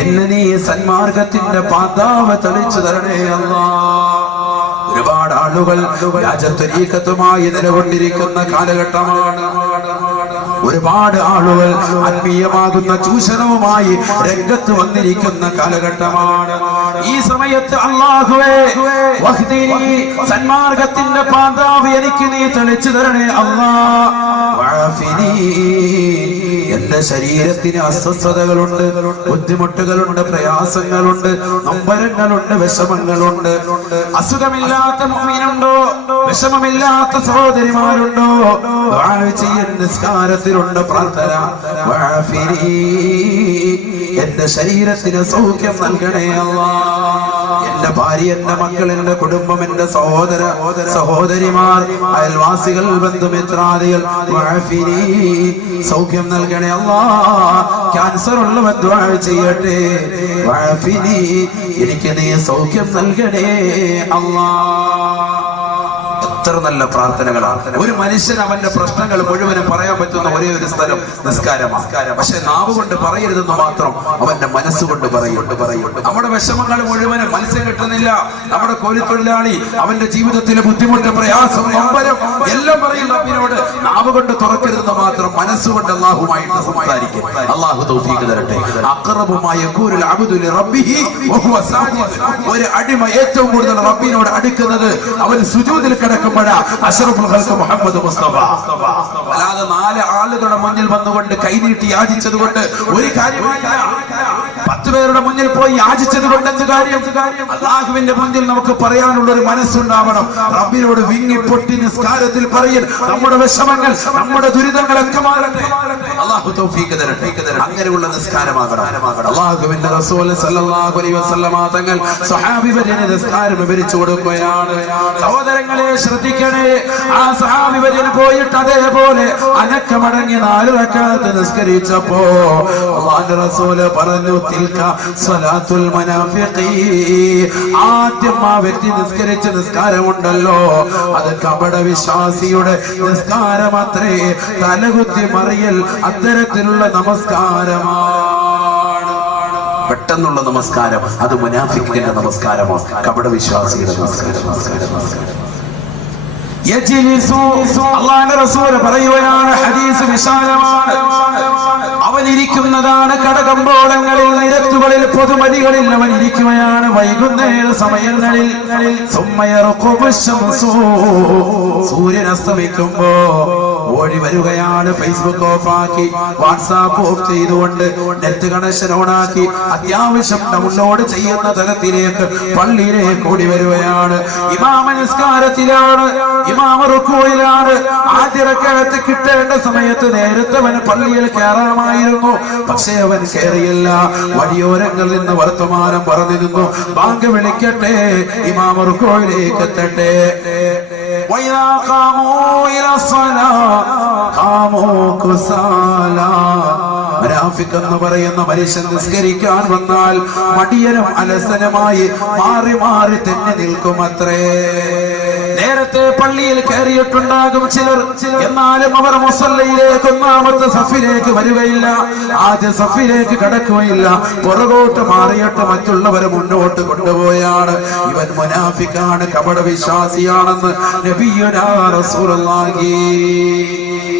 എന്നെ നീ സന്മാർഗത്തിന്റെ പാതാവ് തെളിച്ചു തരണേ അല്ലാഹ്. ഒരുപാട് ആളുകൾ രാജത്വരീക്കത്തുമായി നിലകൊണ്ടിരിക്കുന്ന കാലഘട്ടമാണ്. ഒരുപാട് ആളുകൾ ആത്മീയമാകുന്ന ചൂഷണവുമായി രംഗത്ത് വന്നിരിക്കുന്ന കാലഘട്ടമാണ്. ഈ സമയത്ത് അല്ലാഹുവേ വഹ്ദിനി, സന്മാർഗത്തിന്റെ പാതാവ് എനിക്ക് നീ തെളിച്ചു തരണേ അല്ലാഹ്. വഅഫിനി, എന്റെ ശരീരത്തിന് അസ്വസ്ഥതകളുണ്ട്, ബുദ്ധിമുട്ടുകളുണ്ട്, പ്രയാസങ്ങളുണ്ട്, നൊമ്പരങ്ങളുണ്ട്, വിഷമങ്ങളുണ്ട്. അസുഖമില്ലാത്ത മുഅ്മിനുണ്ടോ? വിഷമമില്ലാത്ത സഹോദരിമാരുണ്ടോ? ദുആ ചെയ്യൽ നിസ്കാരത്തിലുണ്ട് പ്രാർത്ഥന. വഅഫിനി, എന്റെ ശരീരത്തിന് സൗഖ്യം നൽകണേ അല്ലാഹ്. എന്റെ ഭാര്യ, എന്റെ മക്കൾ, എന്റെ കുടുംബം, എന്റെ സഹോദരിമാർ, അയൽവാസികൾ, ബന്ധുമിത്രാദികൾ, വഅഫിനി, സൗഖ്യം നൽകണേ അല്ലാഹ്. ക്യാൻസർ ഉള്ളവർ ദുആ ചെയ്യട്ടെ. വഅഫിനി, എനിക്ക് നീ സൗഖ്യം നൽകണേ അല്ലാഹ്. എത്ര നല്ല പ്രാർത്ഥനകളാണ്. ഒരു മനുഷ്യൻ അവന്റെ പ്രശ്നങ്ങൾ മുഴുവനും പറയാൻ പറ്റുന്ന ഒരേ ഒരു സ്ഥലം നിസ്കാരമാണ്. പക്ഷെ നാവ് കൊണ്ട് പറയരുതെന്ന് മാത്രം അവന്റെ മനസ്സുകൊണ്ട് പറയും. നമ്മുടെ വിഷമങ്ങൾ മുഴുവനും മത്സ്യം കിട്ടുന്നില്ല. നമ്മുടെ കൂലിത്തൊഴിലാളി അവന്റെ ജീവിതത്തിലെ ബുദ്ധിമുട്ട്, പ്രയാസം, നൊമ്പരം എല്ലാം പറയും റബ്ബിനോട്. നാവ് കൊണ്ട് തുറക്കരുതെന്ന് മാത്രം മനസ്സുകൊണ്ട് അല്ലാഹുമായിട്ട് സംസാരിക്കും. അല്ലാഹു തൗഫീഖ് തരട്ടെ. അഖറബുമായ യഖൂലുൽ അബ്ദു ലിറബ്ബിഹി വഹുവ സാജിദ്. ഒരു അടിമ ഏറ്റവും കൂടുതൽ റബ്ബിനോട് അടുക്കുന്നത് അവൻ സുജൂദിൽ കിടക്കും. അഷ്റഫുൽ ഖൽഖ് മുഹമ്മദ് മുസ്തഫ. അല്ലാതെ നാല് ആളുകളുടെ മുന്നിൽ വന്നുകൊണ്ട് കൈനീട്ടി യാചിച്ചത് കൊണ്ട് ഒരു കാര്യമില്ല. 10 പേരുടെ മുന്നിൽ പോയി യാചിച്ചത് കൊണ്ട് എന്ത് കാര്യം? അല്ലാഹുവിന്റെ മുന്നിൽ നമുക്ക് പറയാനുള്ള ഒരു മനസ്സുണ്ടാവണം. റബ്ബിനോട് വിങ്ങി പൊട്ടി നിസ്കാരത്തിൽ പറയൽ നമ്മുടെ വിഷമങ്ങൾ, നമ്മുടെ ദുരിതങ്ങളൊക്കെ മാറട്ടെ. അല്ലാഹു തൗഫീഖ് തരട്ടെ. അങ്ങനെയുള്ള നിസ്കാരമാകണം. അല്ലാഹുവിന്റെ റസൂൽ സല്ലല്ലാഹു അലൈഹി വസല്ലമ തങ്ങൾ സ്വഹാബിവരെ നിസ്കാരം വിവരിച്ചു കൊടുക്കുകയാണ്. സഹോദരങ്ങളെ ശ്രദ്ധിക്കണേ. ആ സഹാബി വര്യൻ പോയിട്ട് അതേപോലെ അനക്കമടങ്ങി 4 റക്അത്ത് നിസ്കരിച്ചപ്പോ അല്ലാഹുവിന്റെ റസൂൽ പറഞ്ഞു, തിൽക സ്വലാത്തുൽ മുനാഫിഖീൻ. ആദ്യം ആ വ്യക്തി നിസ്കരിച്ച നിസ്കാരമുണ്ടല്ലോ, അത് കപട വിശ്വാസിയുടെ നിസ്കാരമത്രേ. തലകുത്തി മറിയൽ അത്തരത്തിലുള്ള നമസ്കാരമാണ്. പെട്ടെന്നുള്ള നമസ്കാരം അത് മുനാഫിക്കിന്റെ നമസ്കാരമാണ്, കപട വിശ്വാസിയുടെ നമസ്കാരം. അല്ലാഹുവിന്റെ റസൂൽ പറയുകയാണ്, ഹദീസ് വിശാലമാണ്. അവൻ ഇരിക്കുന്നതാണ് കടകമ്പോളങ്ങളിൽ, നിരത്തുകളിൽ, പൊതുമതികളിൽ അവൻ ഇരിക്കുകയാണ്. വൈകുന്നേര സമയങ്ങളിൽ സൂര്യൻ അസ്തമിക്കുമ്പോ ഓടി വരികയാണ്. ഫേസ്ബുക്ക് ഓഫാക്കി, വാട്സാപ്പ് ഓഫ് ചെയ്തുകൊണ്ട്, നെറ്റ് കണക്ഷൻ ഓണാക്കി, അത്യാവശ്യം ഡൗൺലോഡ് ചെയ്യുന്ന തരത്തിലേക്ക് പള്ളിയിലേക്ക് ഓടി വരികയാണ്. ഇമാമ നിസ്കാരത്തിലാണ്, ഇമാമ റുക്കൂയിലാണ്. ആദ്യ റക്അത്ത് കിട്ടേണ്ട സമയത്ത് നേരത്തെ അവൻ പള്ളിയിൽ കയറാമായിരുന്നു. പക്ഷേ അവൻ കയറിയില്ല. വഴിയോരങ്ങളിൽ നിന്ന് വർത്തമാനം പറഞ്ഞു നിന്നു. ബാങ്ക് വിളിക്കട്ടെ, ഇമാമ റുക്കൂയിലേക്ക് എത്തട്ടെ. മുനാഫിഖ് എന്ന് പറയുന്ന മനുഷ്യൻ നിസ്കരിക്കാൻ വന്നാൽ മടിയനും അലസനുമായി മാറി മാറി തന്നെ നിൽക്കുമത്രേ. നേരത്തെ പള്ളിയിൽ കയറിയിട്ടുണ്ടാകും ചിലർ, എന്നാലും അവർ മുസല്ലയിലേക്ക്, ഒന്നാമത്തെ സഫിലേക്ക് വരികയില്ല, ആദ്യ സഫിലേക്ക് കടക്കുകയില്ല. പുറകോട്ട് മാറിയിട്ട് മറ്റുള്ളവരെ മുന്നോട്ട് കൊണ്ടുപോയാണ്. ഇവൻ മുനാഫിഖാണ്, കപട വിശ്വാസിയാണെന്ന് നബിയുനാ റസൂലുള്ളാഹി.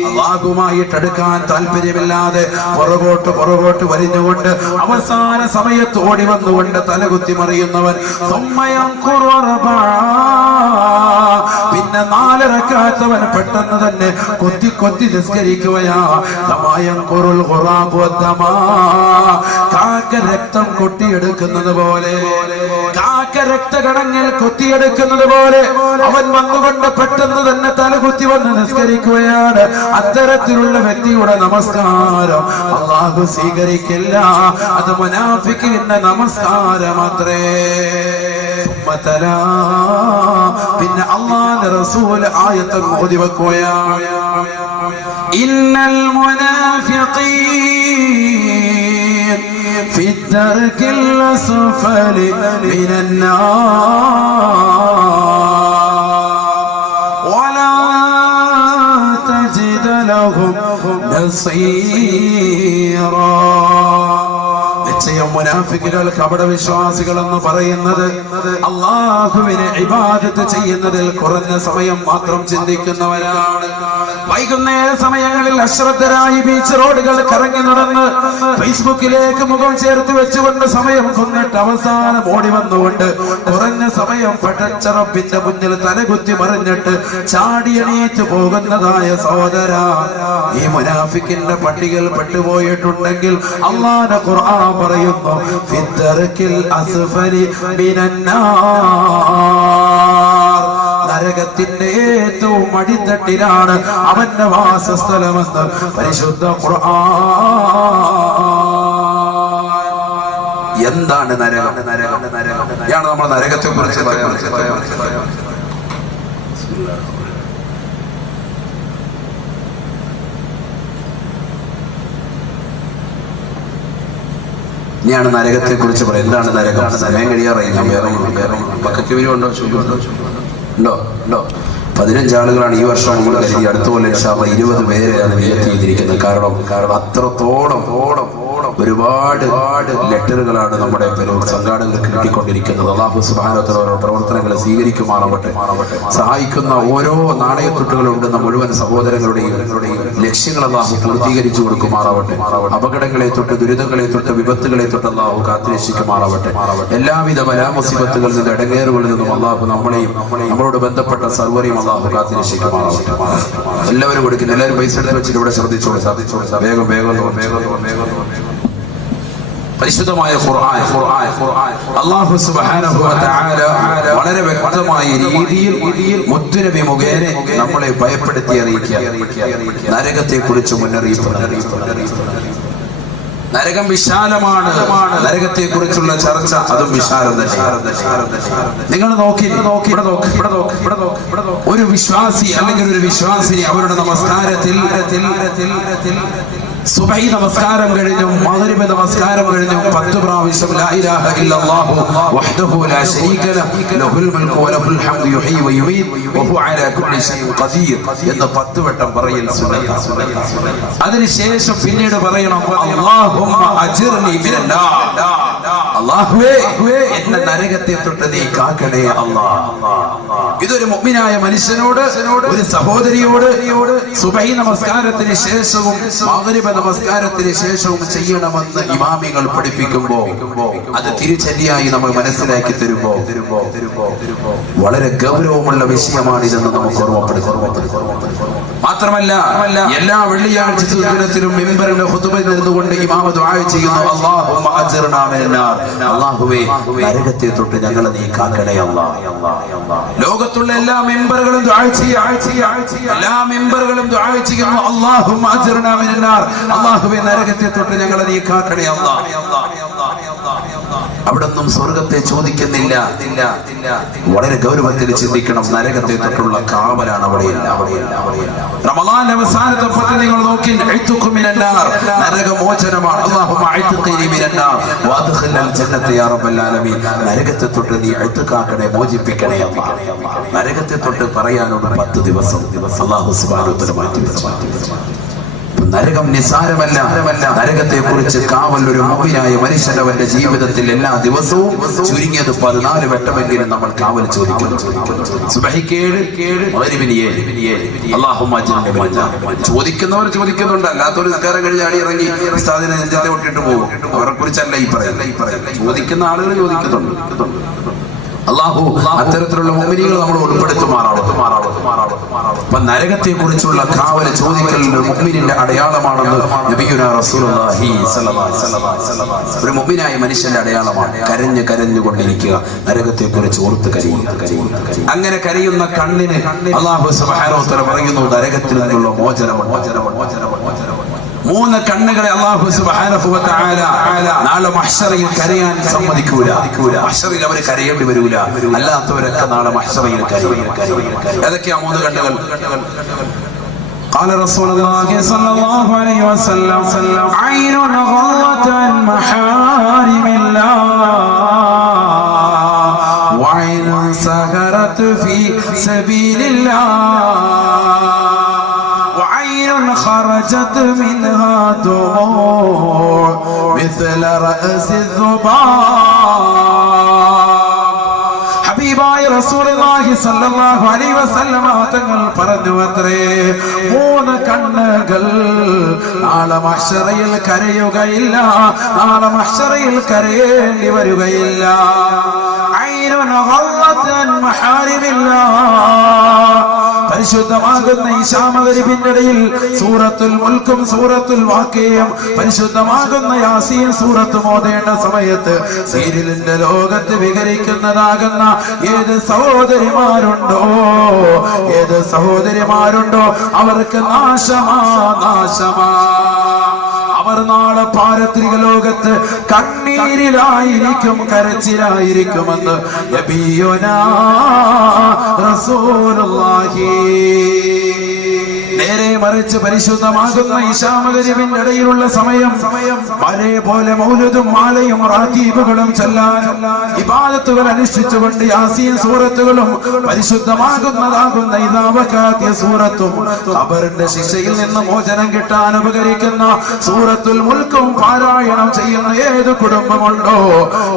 അല്ലാഹുവുമായിട്ട് അടുക്കാൻ താല്പര്യമില്ലാതെ പുറകോട്ട് വലിഞ്ഞുകൊണ്ട് അവസാന സമയത്ത് ഓടി വന്നുകൊണ്ട് തലകുത്തി മറിയുന്നവൻ. പിന്നെ 4 റക്അത്തവൻ പെട്ടെന്ന് തന്നെ കൊത്തി നിസ്കരിക്കുകയാ. കാക്ക രക്തം കൊട്ടിയെടുക്കുന്നത് പോലെ, കാക്ക രക്തകണങ്ങൾ കൊത്തിയെടുക്കുന്നത് പോലെ അവൻ വന്നുകൊണ്ട് പെട്ടെന്ന് തന്നെ തലകുത്തി വന്ന് നിസ്കരിക്കുകയാണ്. അത്തരത്തിലുള്ള വ്യക്തിയുടെ നമസ്കാരം അല്ലാഹു സ്വീകരിക്കില്ല. അത് മുനാഫിഖിന്റെ നമസ്കാരമത്രേ. പിന്നെ അല്ലാഹുവിന്റെ റസൂൽ ആയത്ത് ഓതി വെക്കുകയാണ്, ഇന്നൽ മുനാഫിഖീൻ ഫി ദർകിൽ അസ്ഫലി മിനൻ നാർ വലാ തജിദ ലഹും നസീറാ. വിഷയം മുനാഫിക്കുകൾ കപടവിശ്വാസികൾ എന്ന് പറയുന്നത് അള്ളാഹുവിനെ ഇബാദത്ത് ചെയ്യുന്നതിൽ കുറഞ്ഞ സമയം മാത്രം ചിന്തിക്കുന്നവരാണ്. വൈകുന്നേര സമയങ്ങളിൽ അശ്രദ്ധരായി ബീച്ച് റോഡുകൾ കറങ്ങി നടന്ന് ഫേസ്ബുക്കിലേക്ക് മുഖം ചേർത്ത് വെച്ചുകൊണ്ട് സമയം കൊന്നിട്ട് അവസാനം ഓടി വന്നുകൊണ്ട് കുറഞ്ഞ സമയം പടച്ച റബ്ബിന്റെ മുന്നിൽ തലകുത്തി മറിഞ്ഞിട്ട് ചാടിയണീറ്റ് പോകുന്നതായ സഹോദര, ഈ മുനാഫിക്കിന്റെ പട്ടികയിൽ പെട്ടുപോയിട്ടുണ്ടെങ്കിൽ അല്ലാഹുവിന്റെ ഖുർആൻ പറയുന്നു ഫിദ്ദർക്കിൽ അസ്ഫലി മിനന്നാർ, നരകത്തിന്റെ ഏറ്റവും അടിത്തട്ടിലാണ് അവന്റെ വാസസ്ഥലമെന്ന് പരിശുദ്ധ ഖുർആൻ. എന്താണ് നരകം? ഇതാണ് നമ്മൾ നരകത്തെ കുറിച്ച് ഇനിയാണ് നരകത്തെ കുറിച്ച് പറയാം. എന്താണ് നരകം? സമയം കഴിയാറായി. ഞാൻ വേറെ പക്കയ്ക്ക് വരുമുണ്ടോ? ഉണ്ടോ? 15 ആളുകളാണ് ഈ വർഷം നമ്മൾ കരുതി. അടുത്ത പോലെ 20 പേരെയാണ് നിയത്ത് ചെയ്തിരിക്കുന്നത്. കാരണം അത്രത്തോളം ഒരുപാട് ലെറ്ററുകളാണ് നമ്മുടെ സംഘാടകർക്ക് കിട്ടിക്കൊണ്ടിരിക്കുന്നത്. അല്ലാഹു സുബ്ഹാനഹു വ തആല പ്രവർത്തനങ്ങളെ സ്വീകരിക്കുമാറാവട്ടെ. സഹായിക്കുന്ന ഓരോ നാണയത്തുട്ടുകളുണ്ടെന്ന മുഴുവൻ സഹോദരങ്ങളുടെയും ലക്ഷ്യങ്ങൾ അല്ലാഹു പൂർത്തീകരിച്ചു കൊടുക്കുമാറാവട്ടെ. അപകടങ്ങളെ തൊട്ട്, ദുരിതങ്ങളെ തൊട്ട്, വിപത്തുകളെ തൊട്ട് അല്ലാഹു കാത്തുരക്ഷിക്കുമാറാവട്ടെ. എല്ലാവിധ ബലാമുസീബത്തുകളിൽ നിന്ന്, ഇടങ്ങേറുകളിൽ നിന്നും അല്ലാഹു നമ്മളെയും നമ്മളോട് ബന്ധപ്പെട്ട സർവ്വരെയും അല്ലാഹു കാത്തുരക്ഷിക്കുമാറാവട്ടെ. എല്ലാവരും കൊടുക്കുന്നു. എല്ലാവരും പൈസ എടുത്ത് വെച്ചിട്ട് ഇവിടെ ശ്രദ്ധിച്ചോളൂ. വേഗം പരിശുദ്ധമായ ഖുർആൻ അല്ലാഹു സുബ്ഹാനഹു വ തആല വളരെ വ്യക്തമായ രീതിയിൽ മുത്തുനബി മുഖേന നമ്മളെ ഭയപ്പെടുത്തി അറിയിക്കുക. നരകത്തെ കുറിച്ച് മുന്നറിയിപ്പ്. നരകം വിശാലമാണ്. നരകത്തെ കുറിച്ചുള്ള ചർച്ച അതും വിശാലം തന്നെ. നിങ്ങൾ നോക്കി ഒരു വിശ്വാസി അല്ലെങ്കിൽ ഒരു വിശ്വാസിനി അവരുടെ നമസ്കാരത്തിൽ സുബഹി നമസ്കാരം കഴിഞ്ഞു, മഗ്രിബ് നമസ്കാരം കഴിഞ്ഞു 10 പ്രാവശ്യം ലാ ഇലാഹ ഇല്ലല്ലാഹു വഹ്ദഹു ലാ ശരീക ലഹു ലഹുൽ മുൽക്കു വലഹുൽ ഹംദു യുഹ്യി വയുമീത് വഹുവ അലാ കുല്ലി ഷൈഇൻ ഖദീർ എന്ന് 10 വട്ടം പറയൽ സുന്നത്ത്. അതിനുശേഷം പിന്നീട് പറയണം അല്ലാഹുമ്മ അജിർനി മിനന്നാർ, അല്ലാഹുവേ എന്നെ നരകത്തെ തൊട്ട് നീ കാക്കണേ അല്ലാഹ്. ഇതൊരു മുഅ്മിനായ മനുഷ്യനോട്, ഒരു സഹോദരിയോട് സുബഹി നമസ്കാരത്തിന് ശേഷവും മഗ്രിബ് നമസ്കാരത്തിന് ശേഷവും ചെയ്യണമെന്ന് ഇമാമികൾ പഠിപ്പിക്കുമ്പോൾ അത് തിരിച്ചടിയായി നമ്മൾ മനസ്സിലാക്കി തരുമ്പോ വളരെ ഗൗരവമുള്ള വിഷയമാണിതെന്ന് നമുക്ക് ഓർമ്മപ്പെടുത്തും. മാത്രമല്ല എല്ലാ വെള്ളിയാഴ്ച ദിനത്തിലും മിമ്പറിന്റെ ഖുതുബയിൽ നിന്നുകൊണ്ട് ഇമാം ദുആ ചെയ്യുന്നു അല്ലാഹുമ്മ അജ്ർനാ മിനന്നാർ, അല്ലാഹുവേ നരകത്തെ തൊട്ട് ഞങ്ങളെ നീ കാക്കണേ അല്ലാഹ്. ലോകത്തുള്ള എല്ലാ മിമ്പറുകളും ദുആ ചെയ്യുന്നു അല്ലാഹുമ്മ അജ്ർനാ മിനന്നാർ, അല്ലാഹുവേ നരകത്തെ തൊട്ട് ഞങ്ങളെ നീ കാക്കണേ അല്ലാഹ്. അവിടൊന്നും സ്വർഗത്തെ ചോദിക്കുന്നില്ല. വളരെ ഗൗരവത്തിൽ ചിന്തിക്കണം. നരകത്തെ തൊട്ടുള്ള കാവലാണ് അവിടെയില്ല. റമളാന്റെ അവസാനത്തെ പത്ത് നിങ്ങൾ നോക്കി, നരകമോചനമാണ്. അല്ലാഹുമ്മ അഅ്തിഖ്നി മിനന്നാർ വഅദ്ഖിൽനൽ ജന്നത യാ റബ്ബൽ ആലമീൻ, നരകത്തെ തൊട്ട് നീ അഅ്തിഖാക്കണേ, മോചിപ്പിക്കണേ അല്ലാഹ്. നരകത്തെ തൊട്ട് പറയാനുള്ള 10 ദിവസം അല്ലാഹു സുബ്ഹാനഹു വ തആല മാറ്റി വെച്ചു. നരകം നിസാരമല്ല. നരകത്തെ കുറിച്ച് കാവൽ ഒരു മുഅ്മിനായ മനുഷ്യൻ അവന്റെ ജീവിതത്തിൽ എല്ലാ ദിവസവും ചുരുങ്ങിയത് 14 വട്ടമെങ്കിലും നമ്മൾ കാവൽ ചോദിക്കണം. സുബഹിക്ക് 7, മഗ്രിബിന് 7. അല്ലാഹുമ്മ അജ്ർനി മിനന്നാർ. ചോദിക്കുന്നവർ ചോദിക്കുന്നുണ്ട്, അല്ലാത്തവർ നിസ്കാരം കഴിഞ്ഞ് ആടി ഇറങ്ങി ഉസ്താദിനെ നെഞ്ചത്തെ ഒട്ടിട്ട് പോകും. അവരെ കുറിച്ചല്ല ഈ പറയുന്നത്. ചോദിക്കുന്ന ആളുകൾ ചോദിക്കുന്നുണ്ട്. അല്ലാഹു അത്തരത്തിലുള്ള മുഅ്മിനീകൾ നമ്മൾ ഉൾപ്പെടുത്തുമാറാവട്ടെ. അപ്പൊ നരകത്തെ കുറിച്ചുള്ള കാവൽ ചോദിക്കൽ മുഅ്മിനിന്റെ അടയാളമാണെന്ന് നബിയുനാ റസൂലുള്ളാഹി സ്വല്ലല്ലാഹു അലൈഹി വസല്ലം. ഒരു മുഅ്മിനായ മനുഷ്യന്റെ അടയാളമാണ് കരഞ്ഞുകൊണ്ടിരിക്കുക, നരകത്തെ കുറിച്ച് ഓർത്ത് കരയുക. അങ്ങനെ കരയുന്ന കണ്ണിന് അല്ലാഹു സുബ്ഹാനഹു വ തആല പറയുന്നു നരകത്തിൽ നിന്നുള്ള മോചനം. 3 കണ്ണുകളെ അല്ലാഹു സുബ്ഹാനഹു വ തആല നാളെ മഹ്ശറിൽ കരയാൻ സമ്മതിക്കൂല. മഹ്ശറിൽ അവർ കരയേണ്ടി വരൂല. അല്ലാത്തവരൊക്കെ നാളെ മഹ്ശറിൽ കരയും. ഏതൊക്കെയാ 3 കണ്ണുകൾ? قال رسول الله صلى الله عليه وسلم عين غضت عن محارم الله وعين سهرت في سبيل الله خرجت منها دموع من مثل رأس الذباب. ഹബീബായ റസൂലുള്ളാഹി സ്വല്ലല്ലാഹു അലൈഹി വസല്ലമ തങ്ങൾ പറഞ്ഞു അത്രേ, 3 കണ്ണുകൾ നാളെ മഹ്ശറയിൽ കരയുകയില്ല, നാളെ മഹ്ശറയിൽ കരയേണ്ടി വരികയില്ല. ഐനുൻ ഗളത്ത് അൻ മഹാരിമില്ലാഹ്. പരിശുദ്ധമാകുന്ന ഇശാമഗ്രിബിന്റെ ഇടയിൽ സൂറത്തുൽ മുൽക്കും സൂറത്തുൽ വാഖിയയും പരിശുദ്ധമാകുന്ന യാസീൻ സൂറത്തും ഓതേണ്ട സമയത്ത് സീരിയലിന്റെ ലോകത്ത് വിഹരിക്കുന്നതാകുന്ന ഏത് സഹോദരിമാരുണ്ടോ അവർക്ക് നാശമാ. അവർ നാളെ പാരത്രിക ലോകത്ത് കണ്ണീരിലായിരിക്കും, കരച്ചിലായിരിക്കുമെന്ന് നബിയുനാ റസൂലുള്ളാഹി. നേരെ മറിച്ച് പരിശുദ്ധമാകുന്ന ഇശാമഗ്രിബിന്റെ ഇടയിലുള്ള സമയം പഴയപോലെ മൗലിദും മാലയും റാത്തീബുകളും ചൊല്ലാൻ, ഇബാദത്തുകൾ അനുഷ്ഠിച്ചുകൊണ്ട് യാസീൻ സൂറത്തുകളും പരിശുദ്ധമാകുന്നതാകുന്ന ഇദാ വഖഅത്തിയ സൂറത്തും ഖബറിന്റെ ശിക്ഷയിൽ നിന്ന് മോചനം കിട്ടാൻ ഉപകരിക്കുന്ന സൂറത്തുൽ മുൽക്കും പാരായണം ചെയ്യുന്ന ഏത് കുടുംബമുണ്ടോ,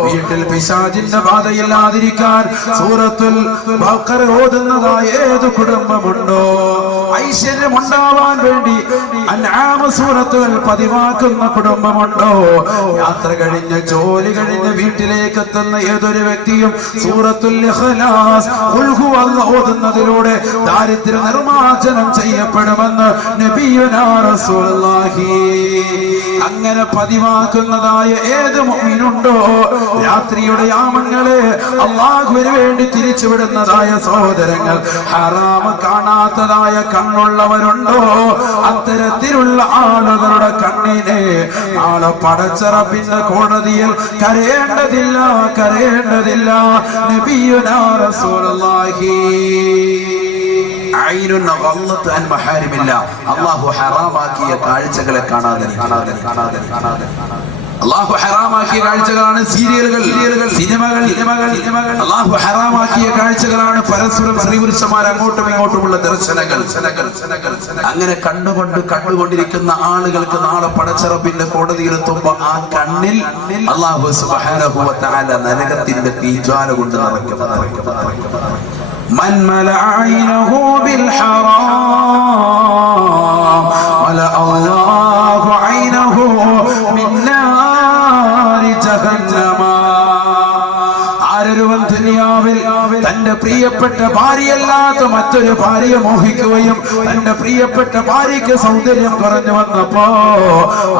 വീട്ടിൽ പിശാചിന്റെ ബാധയില്ലാതിരിക്കാൻ സൂറത്തുൽ ബഖറ ഓതുന്നതായ ഏത് കുടുംബമുണ്ടോ, ഐശ്വര്യമുണ്ടാവാൻ വേണ്ടി അൻആം സൂറത്തുകൾ പതിവാക്കുന്ന കുടുംബമുണ്ടോ, യാത്ര കഴിഞ്ഞ് ജോലി കഴിഞ്ഞ് വീട്ടിലേക്ക് എത്തുന്ന ഏതൊരു വ്യക്തിയും സൂറത്തുൽ ഇഖ്ലാസ് ഖുൽ ഹുവല്ലാഹു ഓതുന്നതിലൂടെ ദാരിദ്ര്യ നിർമ്മാർജ്ജനം ചെയ്യപ്പെടുമെന്ന് നബിയുനാ റസൂലുള്ളാഹി. അങ്ങനെ പതിവാക്കുന്നതായ ഏത് മുഅ്മിനുണ്ടോ, രാത്രിയുടെ യാമങ്ങളെ അല്ലാഹുവിന് വേണ്ടി തിരിച്ചുവിടുന്നതായ സഹോദരങ്ങൾ, ഹറാം കാണാത്തതായ കണ്ണുള്ളവരുണ്ടോ, അത്തരത്തിലുള്ള ആളുകളുടെ കണ്ണിനെ നാളെ പടച്ച റബ്ബിന്റെ കോടതിയിൽ കരയേണ്ടതില്ല. നബിയുനാ റസൂലുള്ളാഹി. ഐനുൻ ഗളത്ത് അൻ മഹാരിമില്ലാഹ്. അല്ലാഹു ഹറാമാക്കിയ കാഴ്ചകളെ കാണാതെ അല്ലാഹു ഹറാമാക്കിയ കാഴ്ചകളാണ് സീരിയലുകൾ, സിനിമകൾ. അല്ലാഹു ഹറാമാക്കിയ കാഴ്ചകളാണ് പരസ്പരം സ്ത്രീപുരുഷന്മാർ അങ്ങോട്ടും ഇങ്ങോട്ടുമുള്ള ദർശനങ്ങൾ. അങ്ങനെ കണ്ടുകൊണ്ടിരിക്കുന്ന ആളുകൾക്ക് നാളെ പടച്ച റബ്ബിന്റെ കോടതിയിലെത്തുമ്പോൾ ആ കണ്ണിൽ അല്ലാഹു സുബ്ഹാനഹു വ തആല നരകത്തിന്റെ തീജ്വാല കൊണ്ട് നിറയ്ക്കും. من ملأ عينه بالحرام ملأ الله عينه من نار جهنم. ആരൊരുവൻ ദുനിയാവിൽ തന്റെ പ്രിയപ്പെട്ട ഭാര്യയല്ലാത്ത മറ്റൊരു ഭാര്യയെ മോഹിക്കുകയും തന്റെ പ്രിയപ്പെട്ട ഭാര്യയ്ക്ക് സൗന്ദര്യം കുറഞ്ഞു വന്നപ്പോ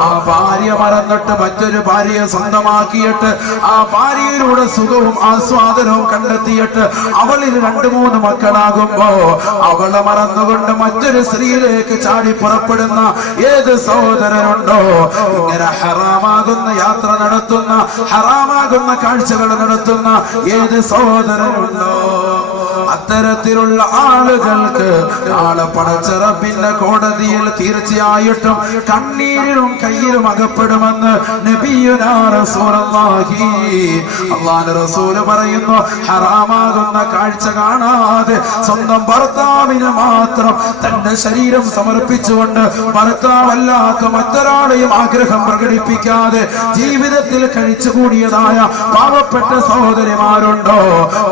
ആ ഭാര്യ മറന്നിട്ട് മറ്റൊരു ഭാര്യയെ സ്വന്തമാക്കിയിട്ട് ആ ഭാര്യയിലൂടെ സുഖവും ആസ്വാദനവും കണ്ടെത്തിയിട്ട് അവളിൽ 2-3 മക്കളാകുമ്പോ അവളെ മറന്നുകൊണ്ട് മറ്റൊരു സ്ത്രീയിലേക്ക് ചാടി പുറപ്പെടുന്ന ഏത് സഹോദരനുണ്ടോ, ഇങ്ങനെ ഹറാമാകുന്ന യാത്ര നടത്തുന്ന, ഹറാമാകുന്ന കാഴ്ചകൾ നടത്തുന്ന ഏത് സഹോദരനുണ്ടോ, അത്തരത്തിലുള്ള ആളുകൾക്ക് നാളെ പടച്ച റബ്ബിന്റെ കോടതിയിൽ തീർച്ചയായിട്ടും കണ്ണീരിലും കയ്യിലും അകപ്പെടുമെന്ന് നബിയുനാ റസൂലുള്ളാഹി. അല്ലാഹുവിന്റെ റസൂല് പറയുന്നു, ഹറാമാകുന്ന കാഴ്ച കാണാതെ സ്വന്തം ഭർത്താവിന് മാത്രം തന്റെ ശരീരം സമർപ്പിച്ചുകൊണ്ട് ഭർത്താവല്ലാത്ത മറ്റൊരാളെയും ആഗ്രഹം പ്രകടിപ്പിക്കാതെ ജീവിതത്തിൽ കഴിച്ചുകൂടിയതായ പാവപ്പെട്ട സഹോദരിമാരുണ്ടോ,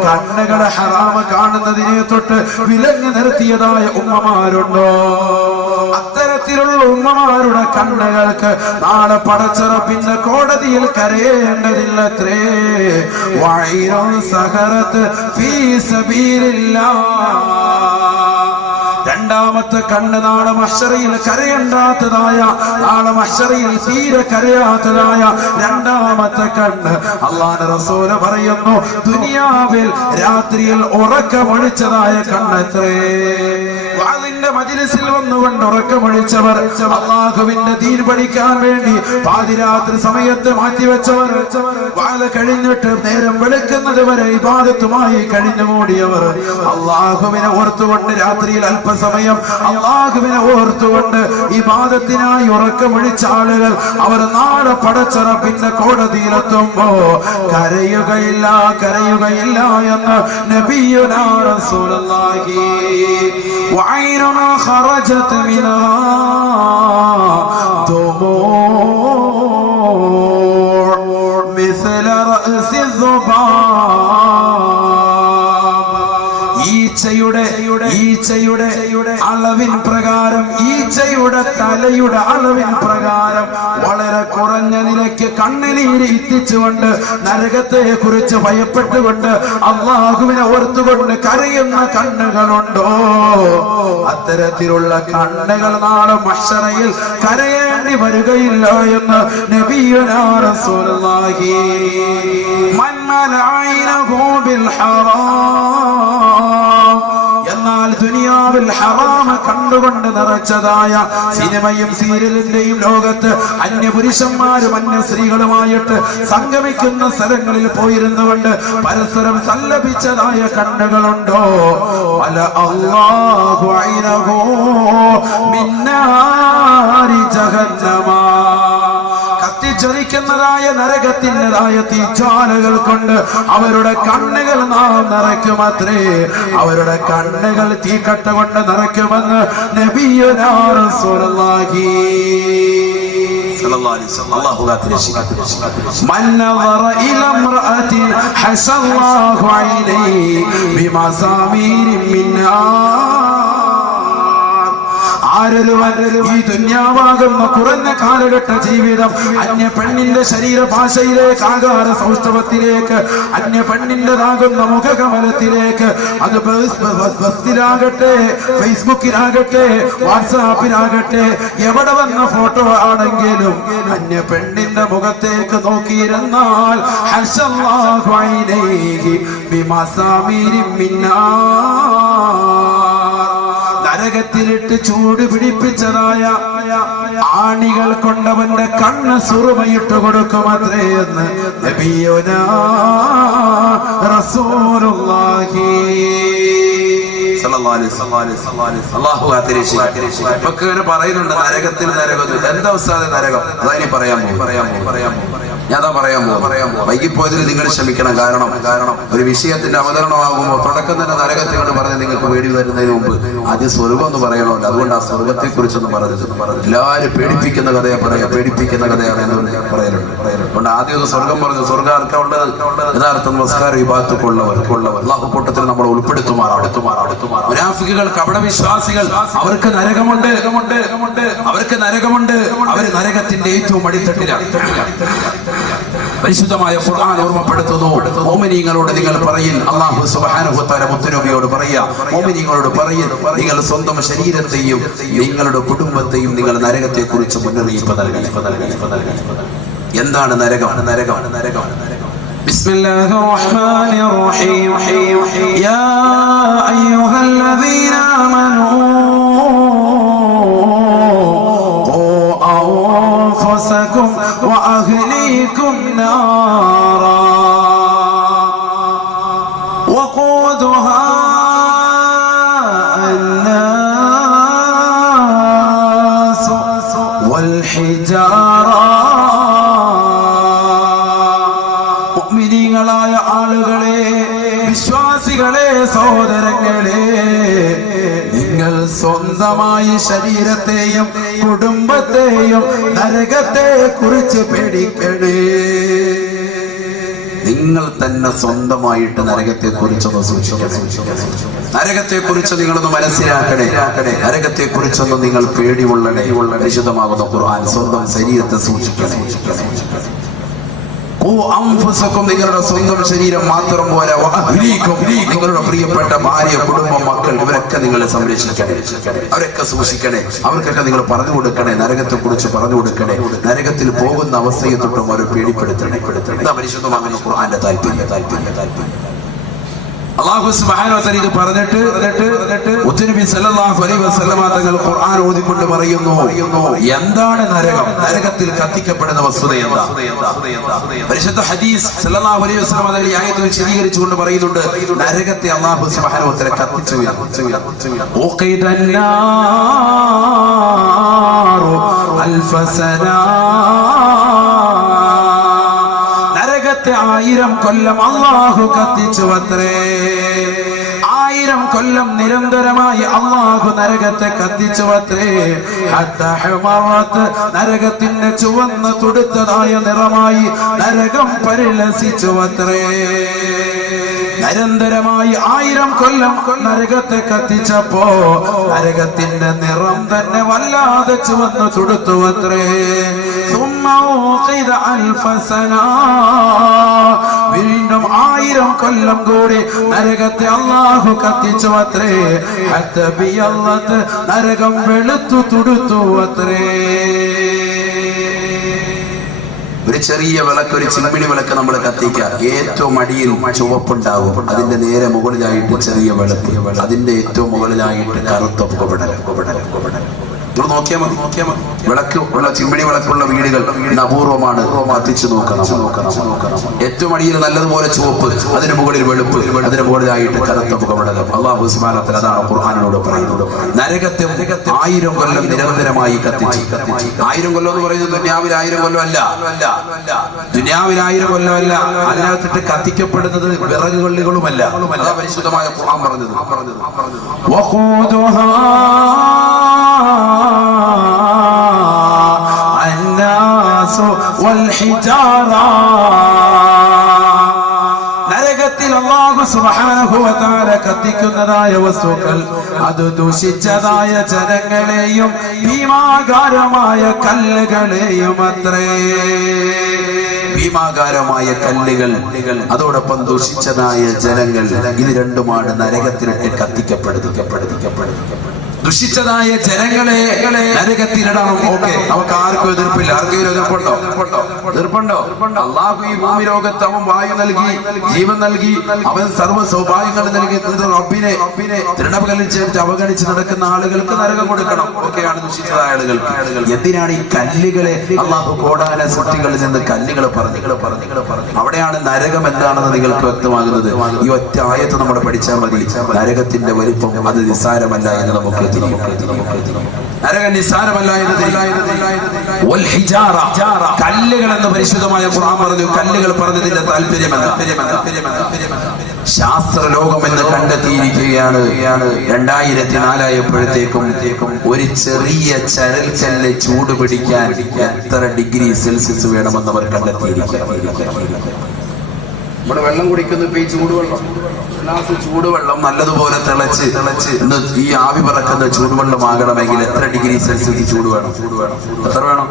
കണ്ണുകളെ ഹറാമ കാണുന്നതിനെ തൊട്ട് വിലങ്ങ് നിർത്തിയതായ ഉമ്മമാരുണ്ടോ, അത്തരത്തിലുള്ള ഉമ്മമാരുടെ കണ്ണുകൾക്ക് നാളെ പടച്ച റബ്ബിന്റെ കോടതിയിൽ കരയേണ്ടതില്ലത്രേ. വൈറൻ സഹറത്ത് ഫീ സബീലില്ലാഹ്. രണ്ടാമത്തെ കണ്ണ് നാളെ മഹ്ശറയിൽ കരയണ്ടാത്തതായ, നാളെ മഹ്ശറയിൽ തീരെ കരയാത്തതായ രണ്ടാമത്തെ കണ്ണ് അല്ലാഹുവിന്റെ റസൂൽ പറയുന്നു, ദുനിയാവിൽ രാത്രിയിൽ ഉറക്കമൊഴിച്ചതായ കണ്ണെത്രേ. വാളിന്റെ മജ്‌ലിസിൽ വന്നുകൊണ്ട് ഉറക്കമൊഴിച്ചവർ, അല്ലാഹുവിന്റെ ദീൻ പഠിക്കാൻ വേണ്ടി പാതിരാത്രി സമയത്ത് മാറ്റിവെച്ചവർ, വാള് കഴിഞ്ഞിട്ട് നേരം വെളുക്കുന്നത് വരെ ഇബാദത്തുമായി കഴിഞ്ഞുകൂടിയവർ, അല്ലാഹുവിനെ ഓർത്തുകൊണ്ട് രാത്രിയിൽ അല്പസമയം അല്ലാഹുവിനെ ഓർത്തുകൊണ്ട് ഇബാദത്തിനായി ഉറക്കമൊഴിച്ച ആളുകൾ അവർ നാളെ പടച്ച റബ്ബിന്റെ കോടതിയിലെത്തുമ്പോ കരയുകയില്ല എന്ന് നബിയുനാ റസൂലുള്ളാഹി. വഅയ്നുന ഖറജത് മിനാ ദുമൂ ഈച്ചയുടെ അളവിൻ പ്രകാരം, ഈച്ചയുടെ തലയുടെ അളവിൻ പ്രകാരം വളരെ കുറഞ്ഞ നിലയ്ക്ക് കണ്ണുനീര് എത്തിച്ചുകൊണ്ട് നരകത്തെ കുറിച്ച് ഭയപ്പെട്ടുകൊണ്ട് അല്ലാഹുവിനെ ഓർത്തുകൊണ്ട് കരയുന്ന കണ്ണുകളുണ്ടോ? അത്തരത്തിലുള്ള കണ്ണുകൾ നാളെ മഹ്ശറയിൽ കരയേണ്ടി വരികയില്ല എന്ന് നബിയുനാ റസൂലുള്ളാഹി. മൻ മലഅനഹു ബിൽ ഹറാം, എന്നാൽ ദുനിയാവിൽ ഹറാമ കണ്ടുകൊണ്ട് നിറച്ചതായ സിനിമയും സീരിയലിന്റെയും ലോകത്ത് അന്യപുരുഷന്മാരും അന്യ സ്ത്രീകളുമായിട്ട് സംഗമിക്കുന്ന സ്ഥലങ്ങളിൽ പോയിരുന്നുകൊണ്ട് പരസ്പരം സല്ലപിച്ചതായ കണ്ണുകളുണ്ടോ? വല അല്ലാഹു ഐനഹു മിൻ നാരി ജഹന്നമ, കത്തിച്ചൊരിക്കുന്നതായ നരകത്തിൻ്റെതായ തീജ്വാലകൾ കൊണ്ട് അവരുടെ കണ്ണുകൾ നാം നിറയ്ക്കുമത്രേ. അവരുടെ കണ്ണുകൾ തീക്കട്ട കൊണ്ട് നിറയ്ക്കുമെന്ന് നബിയുനാ റസൂലുള്ളാഹി സ്വല്ലല്ലാഹു അലൈഹി വസല്ലം. അല്ലാഹു മൻ നദറ ഇലാ ഇംറഅതി ഹസല്ലാഹു അലൈഹി ബിമസാമീരിൻ മിൻ ആരൊരുവൻ ഈ ദുന്യാവാകുന്ന കുറഞ്ഞ കാലഘട്ട ജീവിതം അന്യ പെണ്ണിന്റെ ശരീരഭാഷയിലേക്ക്, ആകാര സൗഷ്ഠവത്തിലേക്ക്, അന്യ പെണ്ണിൻ്റെതാകുന്ന മുഖകമലത്തിലേക്ക്, അത് ബസ്സിലാകട്ടെ, ഫേസ്ബുക്കിലാകട്ടെ, വാട്സാപ്പിലാകട്ടെ, എവിടെ വന്ന ഫോട്ടോ ആണെങ്കിലും അന്യ പെണ്ണിന്റെ മുഖത്തേക്ക് നോക്കിയിരുന്നാൽ ഹസല്ലാഹു അലൈഹി ബിമസാമീരിൻ മിൻ നരകത്തിലിട്ട് ചൂട് പിടിപ്പിച്ചതായ ആണികൾ കൊണ്ടവന്റെ കണ്ണ് സുറുമയിട്ട് കൊടുക്കുമത്രേ എന്ന് നബിയുനാ റസൂലുള്ളാഹി സ്വല്ലല്ലാഹു അലൈഹി വസല്ലം. അല്ലാഹു ഇങ്ങനെ പറയുന്നുണ്ട് നരകത്തിൽ നരകം. എന്താ ഉസ്താദേ നരകം? അതാ പറയാൻ ഞാനതാ പറയാൻ പോകും. വൈകിപ്പോയതിൽ നിങ്ങൾ ക്ഷമിക്കണം. കാരണം ഒരു വിഷയത്തിന്റെ അവതരണമാകുമ്പോൾ തുടക്കം തന്നെ നരകത്തെ കൊണ്ട് പറഞ്ഞ് നിങ്ങൾക്ക് പേടി വരുന്നതിന് മുമ്പ് ആദ്യം സ്വർഗം എന്ന് പറയണമല്ലോ. അതുകൊണ്ട് ആ സ്വർഗത്തെ കുറിച്ചൊന്നും പറഞ്ഞത് എല്ലാവരും പേടിപ്പിക്കുന്ന കഥയെ പേടിപ്പിക്കുന്ന കഥയാണ് എന്ന് പറയലുണ്ട്. അതുകൊണ്ട് ആദ്യം ഒന്ന് സ്വർഗം പറഞ്ഞു. സ്വർഗം ആർക്കാ ഉള്ളത്? യഥാർത്ഥ നമസ്കാര വിഭാഗത്തുള്ളവർ അല്ലാഹു കൂട്ടത്തിൽ നമ്മൾ ഉൾപ്പെടുത്തുമാറാണ്. മുനാഫിക്കുകൾ, കപടവിശ്വാസികൾ, അവർക്ക് നരകമുണ്ട്. അവര് നരകത്തിന്റെ ഏറ്റവും അടിത്തട്ടിലാണ്. പരിശുദ്ധമായ ഖുർആൻ ഓർമ്മപ്പെടുത്തുന്നു, മുഅ്മിനീങ്ങളോട് നിങ്ങൾ പറയിൻ, അല്ലാഹു സുബ്ഹാനഹു വ തആല മുത്തനബിയോട് പറയാ, മുഅ്മിനീങ്ങളോട് പറയിൻ, നിങ്ങൾ സ്വന്തം ശരീരത്തെയും നിങ്ങളുടെ കുടുംബത്തെയും നിങ്ങൾ നരകത്തെ കുറിച്ച് മുന്നറിയിപ്പ് നൽകി. എന്താണ് നരകം? ബിസ്മില്ലാഹിർ റഹ്മാനിർ റഹീം. യാ അയ്യുഹല്ലദീന ആമനൂ أنفسكم وأهليكم نارا وقودها الناس والحجارة. മുഅ്മിനീങ്ങളായ ആളുകളെ, വിശ്വാസികളെ, സഹോദരങ്ങളെ, നിങ്ങൾ സ്വന്തമായി ശരീരത്തെയും കുടുംബത്തെയും നരകത്തെ കുറിച്ച് പേടിക്കണേ. നിങ്ങൾ തന്നെ സ്വന്തമായിട്ട് നരകത്തെ കുറിച്ചൊന്ന് സൂക്ഷിക്കണേ. നരകത്തെ കുറിച്ച് നിങ്ങളൊന്ന് മനസ്സിലാക്കണേ. നരകത്തെ കുറിച്ചൊന്ന് നിങ്ങൾ പേടിയുള്ളണേ. വിശുദ്ധമാകുന്ന ഖുർആൻ സ്വന്തം ശരീരത്തെ സൂക്ഷിക്കണേ. നിങ്ങളുടെ സ്വന്തം ശരീരം മാത്രം പോരാ, നിങ്ങളുടെ പ്രിയപ്പെട്ട ഭാര്യ, കുടുംബം, മക്കൾ, ഇവരൊക്കെ നിങ്ങൾ സംരക്ഷിക്കണേ. അവരൊക്കെ സൂക്ഷിക്കണേ. അവർക്കൊക്കെ നിങ്ങൾ പറഞ്ഞു കൊടുക്കണേ. നരകത്തെ കുറിച്ച് പറഞ്ഞു കൊടുക്കണേ. നരകത്തിൽ പോകുന്ന അവസ്ഥയെ തൊട്ടും അവരെ പേടിപ്പെടുത്തണേ. പരിശുദ്ധമാകുന്ന ഖുർആന്റെ താല്പര്യം. അല്ലാഹു സുബ്ഹാനഹു വ തആല ഇത് പറഞ്ഞിട്ട് മുത്തുനബി സല്ലല്ലാഹു അലൈഹി വസല്ലമ തങ്ങൾ ഖുർആൻ ഓതിക്കൊണ്ട് പറയുന്നു, എന്താണ് നരകം? നരകത്തിൽ കത്തിക്കപ്പെടുന്ന വസ്തുത എന്താ? പരിശുദ്ധ ഹദീസ് സല്ലല്ലാഹു അലൈഹി വസല്ലമ തങ്ങൾ ഈ ആയത്ത് വിശദീകരിച്ചുകൊണ്ട് പറയുന്നുണ്ട്, നരകത്തെ അല്ലാഹു സുബ്ഹാനഹു വ തആല കത്തിച്ചു. ഉഖിദന്നാറു അൽഫസനാ, 1000 കൊല്ലം അല്ലാഹു കത്തിച്ചു അത്രേ. 1000 കൊല്ലം നിരന്തരമായി അല്ലാഹു നരകത്തെ കത്തിച്ചു അത്രേ. നരകത്തിന്റെ ചുവന്ന് തുടുത്തതായ നിറമായി നരകം പരിലസിച്ചു അത്രേ. നിരന്തരമായി 1000 കൊല്ലം നരകത്തെ കത്തിച്ചപ്പോ നരകത്തിന്റെ നിറം തന്നെ വല്ലാതെ ചുവന്നു തുടുത്തു അത്രേ. വീണ്ടും 1000 കൊല്ലം കൂടി നരകത്തെ അല്ലാഹു കത്തിച്ചു അത്രേ. നരകം വെളുത്തു തുടുത്തു അത്രേ. ഒരു ചെറിയ വിളക്ക്, ഒരു ചിമ്മിണി വിളക്ക് നമ്മൾ കത്തിക്കുക, ഏറ്റവും അടിയിൽ ചുവപ്പുണ്ടാവും, അതിന്റെ നേരെ മുകളിലായിട്ട് ചെറിയ വിളക്ക്, അതിന്റെ ഏറ്റവും മുകളിലായിട്ട് കറുത്ത പുകപടൽ. നോക്കിയാൽ മതി. വിളക്ക് ഉള്ള ചിമ്മിണി വിളക്കുള്ള വീടുകൾ അപൂർവമാണ്. കത്തിച്ചു നോക്കണം. ഏറ്റവും അടിയിൽ നല്ലതുപോലെ ചുവപ്പ്, അതിന് മുകളിൽ വെളുപ്പ്, അതിന് മുകളിലായിട്ട് കറുത്ത പുകപടലം. അല്ലാഹു സുബ്ഹാനഹു വ തആല അതാണ് ഖുർആനിലൂടെ പറയുന്നത്. നരകത്തെ 1000 കൊല്ലം നിരന്തരമായി കത്തിച്ചു. 1000 കൊല്ലം എന്ന് പറയുന്നത് ദുനിയാവിൽ 1000 കൊല്ലം അല്ല. ദുനിയാവിൽ 1000 കൊല്ലമല്ല. അതിനകത്തിട്ട് കത്തിക്കപ്പെടുന്നത് വിറക് കൊള്ളികളുമല്ല. അതാ പരിശുദ്ധമായ ഖുർആൻ പറഞ്ഞത്. നരകത്തിൽ അല്ലാഹു സുബ്ഹാനഹു വ തആല കത്തിക്കുന്നതായ വസ്തുക്കൾ അത് ദൂഷിച്ചതായ ജനങ്ങളെയും ഭീമാകാരമായ കല്ലുകളെയും അത്രേ. ഭീമാകാരമായ കല്ലുകൾ, അതോടൊപ്പം ദുഷിച്ചതായ ജനങ്ങൾ, ഇത് രണ്ടുമാണ് നരകത്തിലിട്ട് കത്തിക്കപ്പെടുന്നത്. ദുഷിച്ചതായ ജനങ്ങളെ നരകത്തിലിടണം. ഓക്കെ, നമുക്ക് ആർക്കും എതിർപ്പില്ല. ആർക്കെങ്കിലും എതിർപ്പുണ്ടോ? അല്ലാഹു ഈ ഭൂമി ലോകത്ത് അവൻ വായു നൽകി, ജീവൻ നൽകി, അവൻ സർവ്വ സൗഭാഗ്യങ്ങൾ നൽകി. റബ്ബിനെ തൃണവൽക്കരിച്ച് അവഗണിച്ച് നടക്കുന്ന ആളുകൾക്ക് നരകം കൊടുക്കണം. ഒക്കെയാണ് ദുഷിച്ചതായ ആളുകൾ. എന്തിനാണ് ഈ കല്ലുകളെ അല്ലാഹു കോടാന സൃഷ്ടികളിൽ നിന്ന് കല്ലുകൾ പറഞ്ഞു? അവിടെയാണ് നരകം എന്താണെന്ന് നിങ്ങൾക്ക് വ്യക്തമാകുന്നത്. ഈ ഒറ്റ ആയത്ത് നമ്മൾ പഠിച്ചാൽ മതി. നരകത്തിന്റെ വലിപ്പം അത് നിസ്സാരമല്ല എന്ന് നമുക്ക് നരകം നിസ്സാരമല്ല എന്ന്. കല്ലുകൾ എന്ന് പരിശുദ്ധമായ ഖുർആൻ പറഞ്ഞു. കല്ലുകൾ പറഞ്ഞതിന്റെ താല്പര്യമെന്താ? ശാസ്ത്ര ലോകം എന്ന് കണ്ടെത്തിയിരിക്കുകയാണ്. 2004 ആയപ്പോഴത്തേക്കും ഒരു ചെറിയ ചരൽക്കല്ല് ചൂട് പിടിക്കാൻ എത്ര ഡിഗ്രി സെൽഷ്യസ് വേണമെന്ന് അവർ കണ്ടെത്തിയിരിക്കുകയാണ്. നമ്മുടെ വെള്ളം കുടിക്കുന്ന ഇപ്പൊ ഈ ചൂടുവെള്ളം, ഗ്ലാസ് ചൂടുവെള്ളം നല്ലതുപോലെ തിളച്ച് ഈ ആവി പറക്കുന്ന ചൂടുവെള്ളം ആകണമെങ്കിൽ എത്ര ഡിഗ്രി സെൽഷ്യസ് ചൂട് വേണം? എത്ര വേണം?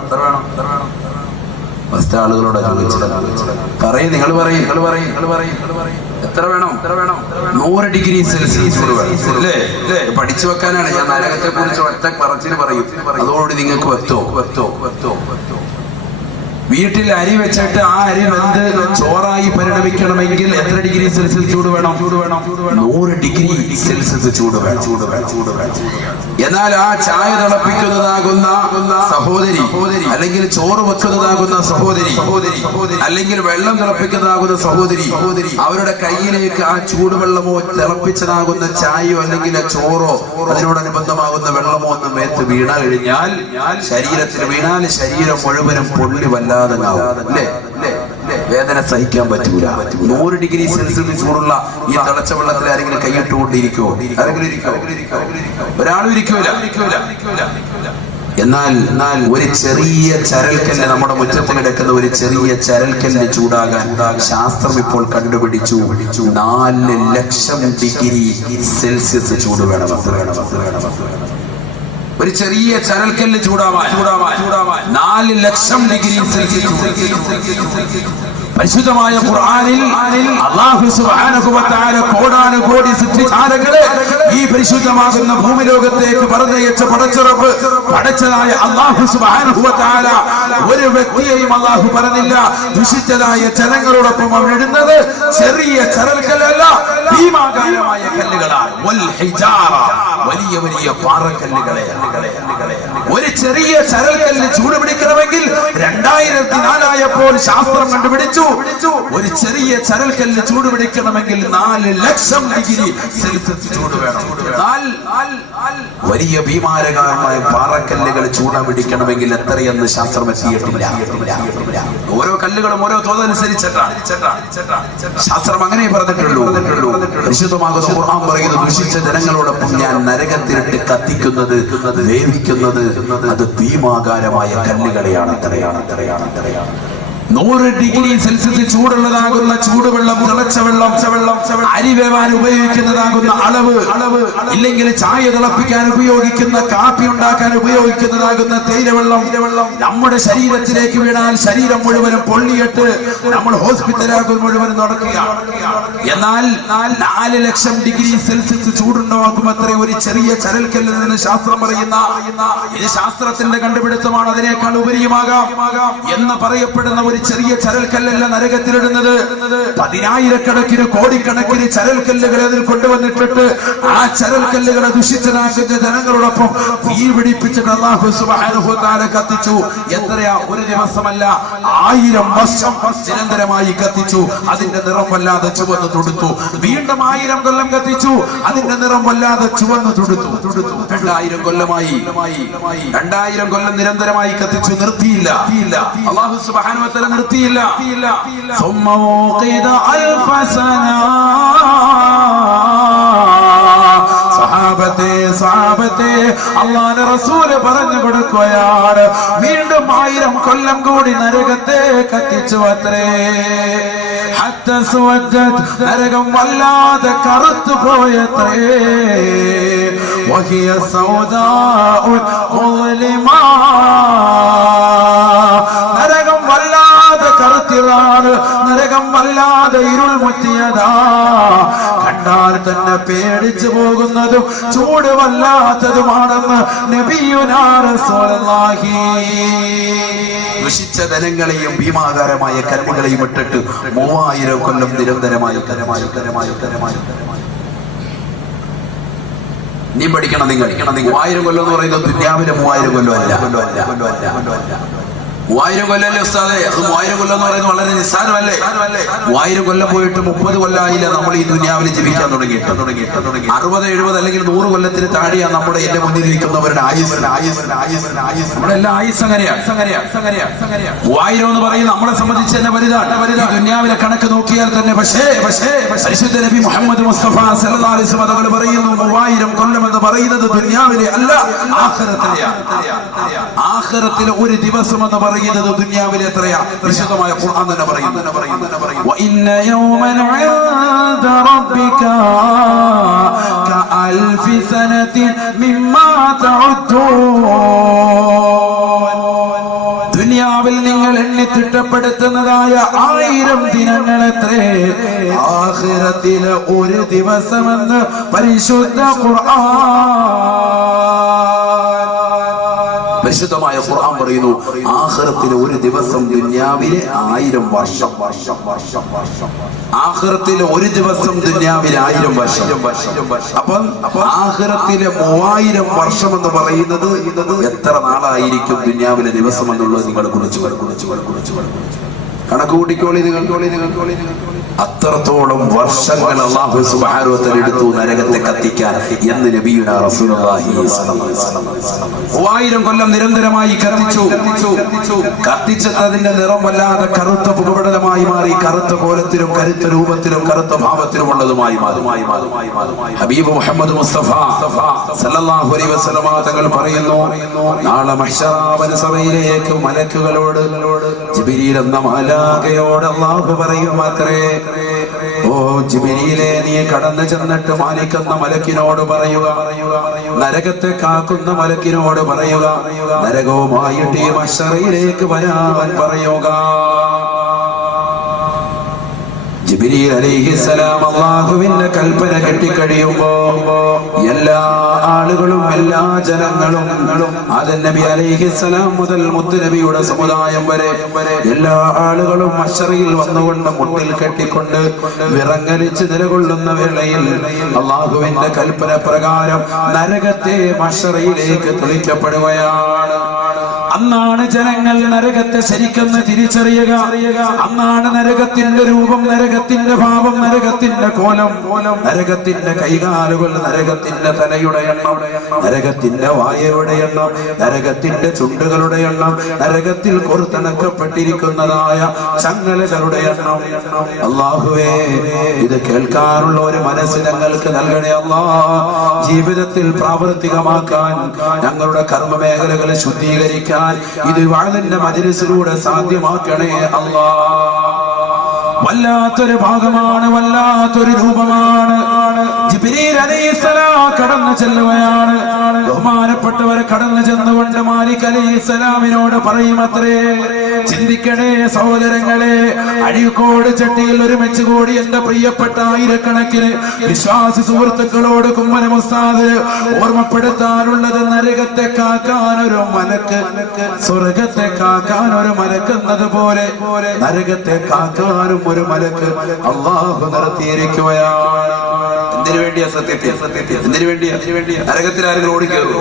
ഫസ്റ്റ് ആളുകളോട് പറയും. നിങ്ങൾ പറയും എത്ര വേണം? 100 ഡിഗ്രി സെൽഷ്യസ് ചൂട് വേണം. അല്ലേ? പഠിച്ചു വെക്കാനാണ് ഞാൻ നരകത്തെ കുറിച്ച് ഒറ്റ പറച്ചിന് പറയും. അതോടുകൂടി നിങ്ങൾക്ക് വെത്തോ. വീട്ടിൽ അരി വെച്ചിട്ട് ആ അരി വെന്ത് ചോറായി പരിണമിക്കണമെങ്കിൽ എത്ര ഡിഗ്രി സെൽഷ്യസ് ചൂട് വേണം? 100 ഡിഗ്രി സെൽഷ്യസ് ചൂട് വേണം. എന്നാൽ ആ ചായ തിളപ്പിക്കുന്നതാകുന്ന സഹോദരി, അല്ലെങ്കിൽ ചോറ് വെക്കുന്നതാകുന്ന സഹോദരി, അല്ലെങ്കിൽ വെള്ളം തിളപ്പിക്കുന്നതാകുന്ന സഹോദരി, അവരുടെ കയ്യിലേക്ക് ആ ചൂടുവെള്ളമോ തിളപ്പിച്ചതാകുന്ന ചായയോ അല്ലെങ്കിൽ ചോറോ അതിനോടനുബന്ധമാകുന്ന വെള്ളമോ ഒന്ന് മേത്ത് വീണ കഴിഞ്ഞാൽ, ശരീരത്തിൽ വീണാൽ ശരീരം മുഴുവനും പൊള്ളി വല്ലാതെ വേദന സഹിക്കാൻ പറ്റൂല. 100 ഡിഗ്രി സെൽഷ്യസ് ചൂടുള്ള ഈ തിളച്ച വെള്ളത്തിൽ ആരെങ്കിലും കൈയിട്ടുകൊണ്ടിരിക്കുമോ? ഒരാളും ഇരിക്കൂല. എന്നാൽ ഒരു ചെറിയ ചരൽക്കല്ല്, നമ്മുടെ മുറ്റത്ത് കിടക്കുന്ന ഒരു ചെറിയ ചരൽക്കല്ല് ചൂടാകാൻ ശാസ്ത്രം ഇപ്പോൾ കണ്ടുപിടിച്ചു 4 ലക്ഷം ഡിഗ്രി സെൽഷ്യസ് ചൂട് വേണം. ഒരു ചെറിയ ചരൽക്കല്ല് ചൂടാവാൻ 4 ലക്ഷം ഡിഗ്രി സെൽഷ്യസ്. പരിശുദ്ധമായ ഖുർആനിൽ അല്ലാഹു സുബ്ഹാനഹു വ തആല കോടാനുകോടി സൃഷ്ടിജാലങ്ങളെ ഈ പരിശുദ്ധമാകുന്ന ഭൂമി ലോകത്തേക്ക് പറഞ്ഞയച്ച പടച്ചറബ് പടച്ചതായ അല്ലാഹു സുബ്ഹാനഹു വ തആല ഒരു വ്യക്തിയെയും അല്ലാഹു പറഞ്ഞില്ല. ദുഷിച്ചതായ ജനങ്ങളോടൊപ്പം അവൻ ഇടുന്നത് ചെറിയ ചരൽക്കല്ലല്ല, ഭീമാകാരമായ കല്ലുകളാണ്. വൽ ഹിജാറ, വലിയ പാറക്കല്ലുകളെ. ഒരു ചെറിയ ചരൽക്കല്ല് ചൂടുപിടിക്കണമെങ്കിൽ 2004 ആയപ്പോൾ ശാസ്ത്രം കണ്ടുപിടിച്ചു ഒരു ചെറിയ ചരൽക്കല്ല് ചൂടുപിടിക്കണമെങ്കിൽ 4 ലക്ഷം ഡിഗ്രി സെൽഷ്യസ് ചൂട് വേണം. വലിയ ഭീമാരകമായ പാറക്കല്ലുകൾ ചൂടുപിടിക്കണമെങ്കിൽ എത്രയെന്ന് ശാസ്ത്രം എത്തിയിട്ടില്ല. ഓരോ കല്ലുകളും ഓരോ തോതനുസരിച്ചിട്ടാണ് ശാസ്ത്രം അങ്ങനെ പറഞ്ഞിട്ടുള്ളൂ. വിശുദ്ധമാകുന്ന ഖുർആൻ പറയുന്നത്, ദുഷിച്ച ജനങ്ങളോടൊപ്പം ഞാൻ നരകത്തിലിട്ട് കത്തിക്കുന്നത്, വേവിക്കുന്നത് അത് ഭീമാകാരമായ കല്ലുകളെയാണ്. 100 ഡിഗ്രി സെൽഷ്യസ് ചൂടുള്ളതാകുന്ന ചൂടുവെള്ളം, തിളച്ച വെള്ളം, അരി വേവാൻ ഉപയോഗിക്കുന്നതാകുന്ന അളവ്, ഇല്ലെങ്കിൽ ചായ തിളപ്പിക്കാൻ ഉപയോഗിക്കുന്ന, കാപ്പി ഉണ്ടാക്കാൻ ഉപയോഗിക്കുന്നതാകുന്ന തേയിലവെള്ളം നമ്മുടെ ശരീരത്തിലേക്ക് വീണാൽ ശരീരം മുഴുവനും പൊള്ളിയിട്ട് നമ്മൾ ഹോസ്പിറ്റലാകും മുഴുവനും നടക്കുകയാണ്. എന്നാൽ 4 ലക്ഷം ഡിഗ്രി സെൽഷ്യസ് ചൂടുണ്ടാകുമത്രേ ഒരു ചെറിയ ചരൽക്കല്ലിൽ നിന്ന് ശാസ്ത്രം പറയുന്ന. ഇത് ശാസ്ത്രത്തിന്റെ കണ്ടുപിടുത്തമാണ്, അതിനേക്കാൾ ഉപരിയുമാകാം എന്ന് പറയപ്പെടുന്ന ഒരു ചെറിയ ചരൽക്കല്ലല്ല നരകത്തിലിടുന്നത്. 10,000-കണക്കിന് കോടിക്കണക്കിന് ചരൽക്കല്ലുകളെ അതിൽ കൊണ്ടുവന്നിട്ടിട്ട് ആ ചരൽക്കല്ലുകളെ ദുഷിച്ചതാക്കുന്ന ജനങ്ങളോടൊപ്പം തീ പിടിപ്പിച്ചിട്ട് അല്ലാഹു സുബ്ഹാനഹു വ തആല കത്തിച്ചു. എത്രയാ? ഒരു ദിവസമല്ല, 1000 വർഷം നിരന്തരമായി കത്തിച്ചു. അതിന്റെ നിറം വല്ലാതെ ചുവന്നു തുടുത്തു. വീണ്ടും 1000 കൊല്ലം കത്തിച്ചു. അതിന്റെ നിറം വല്ലാതെ ചുവന്നു തുടുത്തു. 2000 കൊല്ലമായി, 2000 കൊല്ലം നിരന്തരമായി കത്തിച്ചു. നിർത്തിയില്ല. അല്ലാഹു സുബ്ഹാനഹു വ തആല നിർത്തിയില്ല. സഹാബത്തെ അല്ലാഹുവിന്റെ റസൂൽ പറഞ്ഞു കൊടുക്കുകയാണ്, വീണ്ടും 1000 കൊല്ലം കൂടി നരകത്തെ കത്തിച്ചു അത്രേ. നരകം വല്ലാതെ കറുത്തു പോയത്രേ. വഹിയ സൗദാഉൽ മുസ്ലിമാ, നരകം വല്ലാതെ കറുത്തിയതാണ്, നരകം വല്ലാതെ ഇരുൾ മുറ്റിയതാ. കണ്ടാൽ തന്നെ പേടിച്ചു പോകുന്നതും ചൂട് വല്ലാത്തതുമാണെന്ന് നബിയുനാ റസൂലുള്ളാഹി. ദുഷിച്ച ധനങ്ങളെയും ഭീമാകാരമായ കല്ലുകളെയും ഇട്ടിട്ട് 3000 കൊല്ലം നിരന്തരമായി നീ പഠിക്കണം. നിങ്ങൾ 3000 കൊല്ലം എന്ന് പറയുന്നത് ദുനിയാവിലെ 3000 കൊല്ലം അല്ല. 3000 കൊല്ലല്ലേ ഉസ്താദേ? അത് 3000 കൊല്ലം എന്ന് പറയുന്നത് വളരെ നിസ്സാരമല്ലേ? 3000 കൊല്ലം പോയിട്ട് 30 കൊല്ലമായില്ല നമ്മൾ ഈ ദുനിയാവിൽ ജീവിക്കാൻ തുടങ്ങിയിട്ട്. 60, 70 അല്ലെങ്കിൽ 100 കൊല്ലത്തിന് താഴെയാണ് നമ്മുടെ എന്റെ മുന്നിലിരിക്കുന്നവരുടെ ആയുസ്. നമ്മുടെ എല്ലാ ആയുസ് അങ്ങനെയാണ്. 3000 എന്ന് പറയുന്നത് നമ്മളെ സംബന്ധിച്ച് തന്നെ വലുതാണ്. ദുനിയാവിലെ കണക്ക് നോക്കിയാൽ തന്നെ. പക്ഷേ പരിശുദ്ധ നബി മുഹമ്മദ് മുസ്തഫ സല്ലല്ലാഹു അലൈഹി വസല്ലം തങ്ങൾ പറയുന്നു, 3000 കൊല്ലം എന്ന് പറയുന്നത് ദുനിയാവിലെ അല്ല, ആഖിറത്തിലെയാണ്. ആഖിറത്തിലെ ഒരു ദിവസം എന്ന് പറയുന്നത് ദുനിയാവിലെ എത്രയാ? പരിശുദ്ധമായ ഖുർആൻ തന്നെ പറയുന്നു, വഇന്ന യൗമൻ ഇൻദ റബ്ബിക കഅൽഫി സനതിൻ മിമ്മാ തഉദ്ദൂൻ. ദുനിയാവിൽ നിങ്ങൾ എണ്ണി തിട്ടപ്പെടുത്തുന്നതായ 1000 ദിനങ്ങളെത്രേ, ആഖിറത്തിലെ ഒരു ദിവസമെന്ന് പരിശുദ്ധ പരിശുദ്ധമായ ഖുർആൻ പറയുന്നു, ആഖിറത്തിലെ ഒരു ദിവസം ദുനിയാവിലെ 1000 വർഷം. ആഖിറത്തിലെ ഒരു ദിവസം ദുനിയാവിലെ 1000 വർഷം. അപ്പം ആഖിറത്തിലെ 3000 വർഷം എന്ന് പറയുന്നത് എത്ര നാളായിരിക്കും ദുനിയാവിലെ ദിവസം എന്നുള്ളത് നിങ്ങൾ കുറിച്ച് കണക്ക് കൂട്ടിക്കോളി. അത്രത്തോളം വർഷങ്ങൾ അല്ലാഹു സുബ്ഹാനഹു വ തആല എടുത്തു നരകത്തെ കത്തിക്കാൻ എന്ന് നബിയുനാ റസൂലുള്ളാഹി സ്വല്ലല്ലാഹു അലൈഹി വസല്ലം. 3000 കൊല്ലം നിരന്തരമായി കത്തിച്ചതിന്റെ നിറം വല്ലാതെ കറുത്ത പുകപടലമായി മാറി. കറുത്ത കോലത്തിലും കരുത്ത രൂപത്തിലും കറുത്ത ഭാവത്തിലും ഉള്ളതുമായി മാറി. ഹബീബ് മുഹമ്മദ് മുസ്തഫ സല്ലല്ലാഹു അലൈഹി വസല്ലം തങ്ങൾ പറയുന്നു, നാളെ മഹ്ശറ സഭയിലേക്ക് മലക്കുകളോട്, ജിബ്രീൽ എന്ന മാലാഖയോട് അല്ലാഹു പറയും അത്രേ, ഓ ജിബ്രീലേ, നീ കടന്നു ചെന്നിട്ട് മാലിക് എന്ന മലക്കിനോട് പറയുക, നരകത്തെ കാക്കുന്ന മലക്കിനോട് പറയുക, നരകവുമായിട്ട് ഈ മഹ്ശറയിലേക്ക് വരാൻ പറയുക. ജിബ്രീൽ അലൈഹിസ്സലാം അല്ലാഹുവിന്റെ കൽപ്പന കെട്ടിക്കഴിയുമ്പോ എല്ലാ ആളുകളും, എല്ലാ ജനങ്ങളും, ആദം നബി അലൈഹിസ്സലാം മുതൽ മുത്ത് നബിയുടെ സമുദായം വരെ എല്ലാ ആളുകളും മഹ്ശറയിൽ വന്നുകൊണ്ട് മുട്ടിൽ കെട്ടിക്കൊണ്ട് വിറങ്ങലിച്ച് നിലകൊള്ളുന്ന വേളയിൽ അല്ലാഹുവിന്റെ കൽപ്പന പ്രകാരം നരകത്തെ മഹ്ശറയിലേക്ക് തുളിക്കപ്പെടുകയാണ്. അന്നാണ് ജനങ്ങൾ നരകത്തെ ശരിക്കെന്ന് തിരിച്ചറിയുക. അന്നാണ് നരകത്തിന്റെ രൂപം, നരകത്തിന്റെ ഭാവം, നരകത്തിന്റെ കോലം, നരകത്തിന്റെ കൈകാലുകൾ, നരകത്തിന്റെ തലയുടെ എണ്ണം, നരകത്തിന്റെ വായയുടെ എണ്ണം, നരകത്തിന്റെ ചുണ്ടുകളുടെ എണ്ണം, നരകത്തിൽ കോർത്തിണക്കപ്പെട്ടിരിക്കുന്നതായ ചങ്ങലകളുടെ എണ്ണം. അല്ലാഹുവേ, ഇത് കേൾക്കാനുള്ള ഒരു മനസ്സ് ഞങ്ങൾക്ക് നൽകണേ അല്ലാ. ജീവിതത്തിൽ പ്രാവർത്തികമാക്കാൻ, ഞങ്ങളുടെ കർമ്മ മേഖലകളെ ശുദ്ധീകരിക്കാൻ സഹകരിക്കാൻ ഇത് വഅദിന്റെ മജ്‌ലിസിലൂടെ സാധ്യമാക്കണേ അല്ലാഹ്. വല്ലാത്തൊരു ഭാഗമാണ്, വല്ലാത്തൊരു രൂപമാണ്. ജിബ്രീൽ അലൈഹിസ്സലാം കടന്നു ചെല്ലുകയാണ്. ബഹുമാനപ്പെട്ടവരെ കടന്നു ചെന്നുകൊണ്ട് മാലിക് അലൈഹിസ്സലാമിനോട് പറയുമത്രേ, ചിന്തിക്കണേ സഹോദരങ്ങളെ, അഴീക്കോട് ചട്ടിയിൽ ഒരുമിച്ച് കൂടി എന്റെ പ്രിയപ്പെട്ട ആയിരക്കണക്കിന് വിശ്വാസി സുഹൃത്തുക്കളോട് കുമ്മനം ഉസ്താദ് ഓർമ്മപ്പെടുത്താനുള്ളത്, നരകത്തെ കാക്കാൻ ഒരു മലക്ക്, സ്വർഗത്തെ കാക്കാൻ ഒരു മലക്ക് എന്നതുപോലെ നരകത്തെ കാക്കാനും ഒരു മലക്ക് അല്ലാഹു നിർത്തിയിരിക്കുകയാണ്. എന്തിനു വേണ്ടിയാ സത്യത്തിൽ? എന്തിനു വേണ്ടിയാ? നരകത്തിൽ ആരെങ്കിലും ഓടിക്കേറും?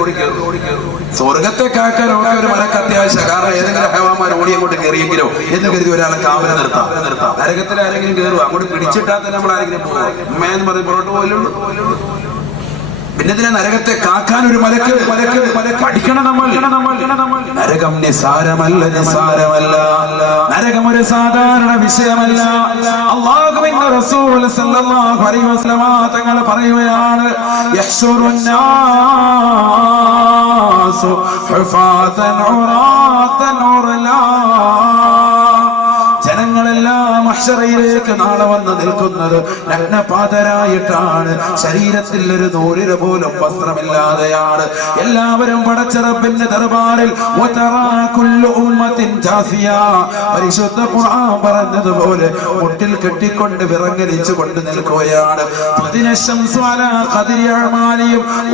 സ്വർഗത്തെ കാക്കാൻ ഒരു മലക്ക് അത്യാവശ്യം. കാരണം ഏതെങ്കിലും ഹൈവാന്മാർ ഓടിയങ്ങോട്ട് കയറിയെങ്കിലോ എന്ന് കരുതി ഒരാളെ കാവല നിർത്താം. നരകത്തിൽ ആരെങ്കിലും കയറുക, അങ്ങോട്ട് പിടിച്ചിട്ടാൽ തന്നെ നമ്മൾ ആരെങ്കിലും പോകും. ഉമ്മയെന്ന് പറഞ്ഞ് പുറത്തു പോലുള്ളൂ. പിന്നെ നരകത്തെ കാക്കാൻ ഒരു മലക്ക് പഠിക്കണം നമ്മൾ. നരകം നിസാരമല്ല, നരകം ഒരു സാധാരണ വിഷയമല്ല. അല്ലാഹുവിന്റെ റസൂൽ സല്ലല്ലാഹു അലൈഹി വസല്ലം തങ്ങൾ പറയുകയാണ്, യഹ്ശുറുന്നാസു ഹുഫാതൻ ഉറാതൻ ഉർലാ. ജനങ്ങളെല്ലാം മഹ്ശറയിലേക്ക് നാളെ വന്ന് നിൽക്കുന്നത് നഗ്നപാതരായിട്ടാണ്. ശരീരത്തിൽ ഒരു നൂലിര പോലും വസ്ത്രമില്ലാതെയാണ്. എല്ലാവരും പടച്ച റബ്ബിന്റെ ദർബാറിൽ പരിശുദ്ധ ഖുർആൻ പറഞ്ഞതുപോലെ മുട്ടിൽ കെട്ടിക്കൊണ്ട് വിറങ്ങലിച്ചു കൊണ്ട് നിൽക്കുകയാണ്.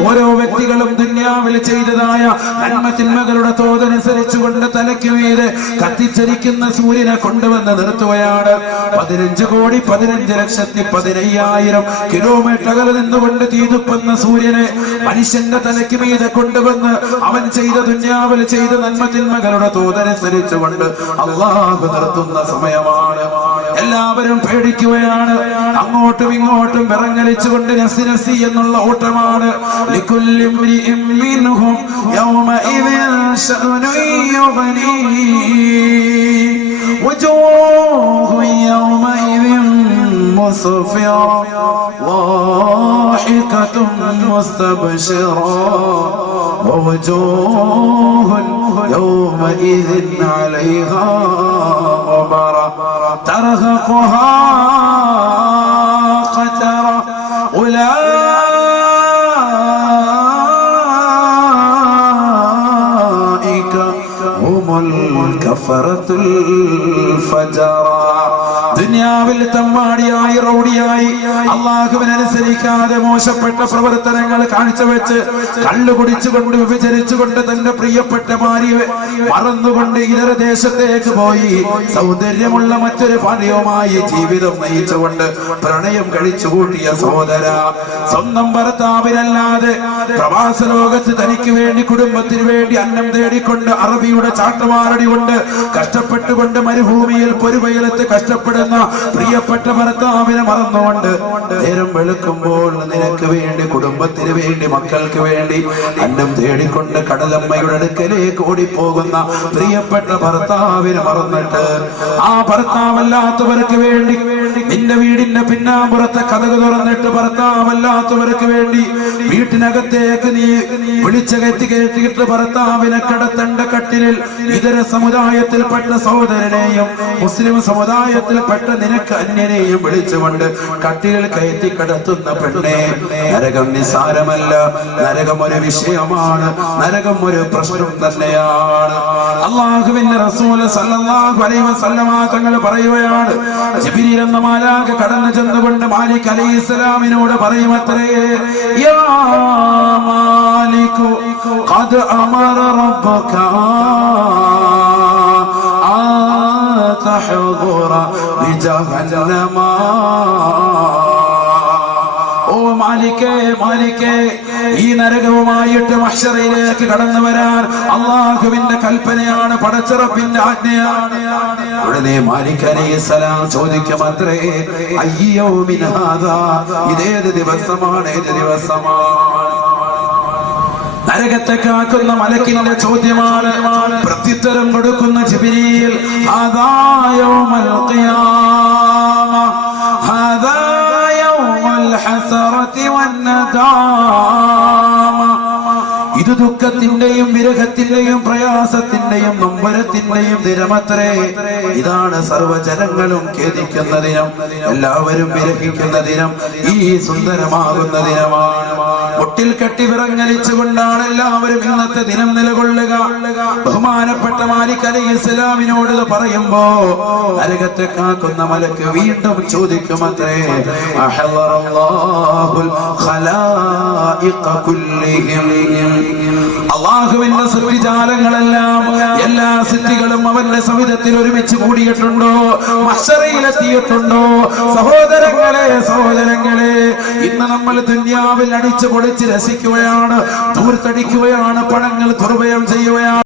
ഓരോ വ്യക്തികളും ദുനിയാവിൽ ചെയ്തതായ നന്മതിന്മകളുടെ തോതനുസരിച്ചുകൊണ്ട് തലയ്ക്ക് മീതെ കത്തിച്ചരിക്കുന്ന സൂര്യനെ കൊണ്ടുവന്ന് നിർത്തുകയാണ്. 15,15,15,000 കിലോമീറ്റർ അകലെ നിന്നുകൊണ്ട് തീതുപ്പുന്ന സൂര്യനെ മനുഷ്യന്റെ തലയ്ക്ക് മീതെ കൊണ്ടുവന്ന് അവൻ ചെയ്ത ദുനിയാവിൽ ചെയ്ത നന്മതിന്മകളുടെ തോതനുസരിച്ചുകൊണ്ട് അല്ലാഹു നിർത്തുന്ന സമയമാണ്. എല്ലാവരും പേടിക്കുകയാണ്. അങ്ങോട്ടും ഇങ്ങോട്ടും വിറങ്ങലിച്ചുകൊണ്ട് നഫ്സി നഫ്സി എന്നുള്ള ഓട്ടമാണ്. ലികുല്ലി ഇംരിഇൻ മിൻഹും യൗമഇദിൻ ശഅനുൻ യുഗ്നി وجوه يومئذ مسفرة ضاحكة مستبشرة ووجوه يومئذ عليها غبرة ترهقها قترة أولئك هم الكفرة الفجرة. ദുനിയാവിൽ തമ്മാടിയായി റൗഡിയായി അല്ലാഹുവിനനുസരിക്കാതെ മോശപ്പെട്ട പ്രവർത്തനങ്ങൾ കാഴ്ചവെച്ച് കള്ളു കുടിച്ചുകൊണ്ട് വിഭജിച്ചുകൊണ്ട് തന്റെ പ്രിയപ്പെട്ട ഭാര്യയെ മറന്നുകൊണ്ട് ഇതര ദേശത്തേക്ക് പോയി സൗന്ദര്യമുള്ള മറ്റൊരു ഭാര്യയുമായി ജീവിതം നയിച്ചുകൊണ്ട് പ്രണയം കഴിച്ചു കൂട്ടിയ സഹോദര, സ്വന്തം ഭർത്താവിനല്ലാതെ പ്രവാസ ലോകത്ത് തനിക്ക് വേണ്ടി കുടുംബത്തിന് വേണ്ടി അന്നം തേടിക്കൊണ്ട് അറബിയുടെ ചാട്ടവാറടി കൊണ്ട് കഷ്ടപ്പെട്ടുകൊണ്ട് മരുഭൂമിയിൽ പൊരുവയലത്ത് കഷ്ടപ്പെടുന്ന പ്രിയപ്പെട്ട ഭർത്താവിനെ മറന്നുകൊണ്ട് നേരം വെളുക്കുമ്പോൾ നിനക്ക് വേണ്ടി കുടുംബത്തിന് വേണ്ടി മക്കൾക്ക് വേണ്ടി അന്നം തേടിക്കൊണ്ട് കടലമ്മയുടെ അടുക്കലേക്ക് ഓടിപ്പോകുന്ന പ്രിയപ്പെട്ട ഭർത്താവിനെ മറന്നിട്ട് ആ ഭർത്താവല്ലാത്തവർക്ക് വേണ്ടി നിന്റെ വീടിന്റെ പിന്നാമ്പുറത്തെ കതക് തുറന്നിട്ട് ഭർത്താവല്ലാത്തവർക്ക് വേണ്ടി വീട്ടിനകത്തേക്ക് നീ വിളിച്ചകറ്റി കയറ്റിയിട്ട് ഭർത്താവിനെ കടത്തേണ്ട കട്ടിലിൽ ഇതര സമുദായത്തിൽപ്പെട്ട സഹോദരനെയും മുസ്ലിം സമുദായത്തിൽപ്പെട്ട നിനക്ക് അന്യനെയും വിളിച്ചുകൊണ്ട് കട്ടിലിൽ കയറ്റി കടത്തുന്ന പെണ്ണെ, നരകം നിസാരമല്ല, നരകം ഒരു വിഷയമാണ്, നരകം ഒരു പ്രശ്നം തന്നെയാണ്. അല്ലാഹുവിന്റെ റസൂൽ സല്ലല്ലാഹു അലൈഹി വസല്ലം തങ്ങൾ പറയുകയാണ്, ജിബ്രീൽ എന്ന മാലാഖ കടന്നു ചെന്നുകൊണ്ട് മാലിക് അലൈഹിസ്സലാമിനോട് പറയുമത്രേ, യാ മാലികു ഖദ് അമറ റബ്ബക തഹദുറ ബിജഹന്നമ. ഓ മാലിക്കേ, മാലിക്കേ, ഈ നരകവുമായിട്ട് മഹ്ശറയിലേക്ക് കടന്നു വരാൻ അല്ലാഹുവിന്റെ കൽപ്പനയാണ്, പടച്ചറപ്പിന്റെ ആജ്ഞയാണ്. ഉടനെ മാലിക് അലൈഹിസ്സലാം ചോദിക്കുമത്രേ, അയ്യൗമിൻ ഹാദാ, ഇതേത് ദിവസമാണ്, ഏത് ദിവസമാണ്? നരകത്തെ കാക്കുന്ന മലക്കിന്റെ ചോദ്യമാണ്. പ്രത്യുത്തരം കൊടുക്കുന്ന ജിബ്രീൽ, ഹാദാ യൗമുൽ ഖിയാമ, ഹാദാ യൗമുൽ ഹസറതി വന്നദാമ. ഇത് ദുഃഖത്തിന്റെയും വിരഹത്തിന്റെയും പ്രയാസത്തിന്റെയും നൊമ്പരത്തിന്റെയും ദിനമത്രേ. ഇതാണ് സർവ്വജനങ്ങളും ഖേദിക്കുന്ന ദിനം, എല്ലാവരും വിരഹിക്കുന്ന ദിനം, ഈ സുന്ദരമാകുന്ന ദിനമാണ്. ഒട്ടിൽ കെട്ടി വിറങ്ങലിച്ചുകൊണ്ടാണ് എല്ലാവരും ഇന്നത്തെ ദിനം നിലകൊള്ളുക. ബഹുമാനപ്പെട്ട മാലിക് അലൈഹിസ്സലാമിനോട് പറയുമ്പോ നരകത്തെ കാക്കുന്ന മലക്ക് വീണ്ടും ചോദിക്കുമത്രേ, അള്ളാഹുവിന്റെ സൃഷ്ടിജാലങ്ങളെല്ലാം എല്ലാ സൃഷ്ടികളും അവന്റെ സവിധത്തിൽ ഒരുമിച്ച് കൂടിയിട്ടുണ്ടോ, മഹ്ശറയിലെത്തിയിട്ടുണ്ടോ? സഹോദരങ്ങളെ, ഇന്ന് നമ്മൾ ദുനിയാവിൽ അടിച്ചു പൊളിച്ച് രസിക്കുകയാണ്, ധൂർത്തടിക്കുകയാണ്, പണങ്ങൾ ദുർവ്യയം ചെയ്യുകയാണ്.